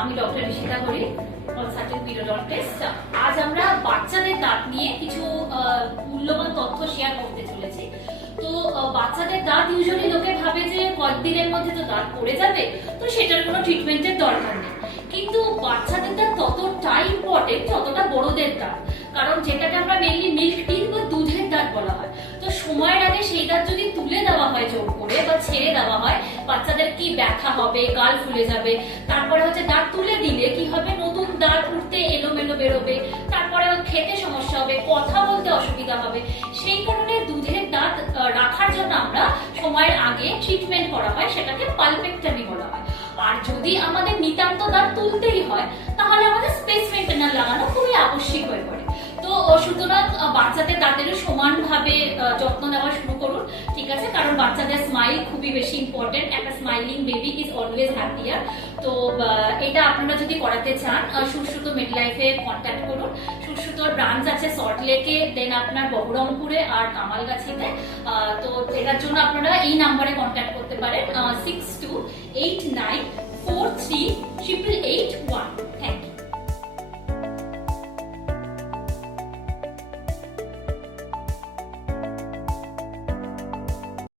আমি doctor Rishita Hari, consultant পিরিয়ডন্টিস্ট। আজ আমরা বাচ্চাদের দাঁত নিয়ে কিছু মূল্যবান তথ্য শেয়ার করতে চলেছি। তো বাচ্চাদের দাঁত ইউজুয়ালি লোকে ভাবে যে কয়েকদিনের মধ্যে তো দাঁত পড়ে যাবে, তো সেটার কোনো ট্রিটমেন্টের দরকার নেই। কিন্তু বাচ্চাদের দাঁত ততটাই ইম্পর্টেন্ট যতটা বড়দের দাঁত, কারণ যেটাকে আমরা মেইনলি মিল্ক টিথ বা দুধের দাঁত বলা হয়। তো সময়ের আগে সেই দাঁত যদি তুলে দেওয়া হয় জোর করে বা ছেড়ে দেওয়া হয়, বাচ্চাদের কি ব্যথা হবে, গাল ফুলে যাবে। তারপরে হচ্ছে দাঁত তুলে দিলে কি হবে, নতুন দাঁত উঠতে এলোমেলো বেরোবে, তারপরে খেতে সমস্যা হবে, কথা বলতে অসুবিধা হবে। সেই কারণে দুধের দাঁত রাখার জন্য আমরা সময়ের আগে ট্রিটমেন্ট করা হয়, সেটাকে পালপেক্টমি বলা হয়। আর যদি আমাদের নিতান্ত দাঁত তুলতেই হয়, তাহলে আমাদের স্পেস মেইনটেনার লাগানো খুবই আবশ্যিক হয়ে পড়ে। তো সুতরাং বাচ্চাদের দাঁতেরও সমানভাবে যত্ন নেওয়া শুরু করুন, ঠিক আছে? কারণ বাচ্চাদের স্মাইল খুবই বেশি ইম্পর্টেন্ট। একটা smiling baby is always happier. তো এটা আপনারা যদি করাতে চান, সুশ্রুত মিডলাইফে কন্ট্যাক্ট করুন। সুশ্রুতর ব্রাঞ্চ আছে সল্টলেকে, দেন আপনার বহরমপুরে আর কামালগাছিতে। তো এটার জন্য আপনারা এই নাম্বারে কন্ট্যাক্ট করতে পারেন, 6289438881।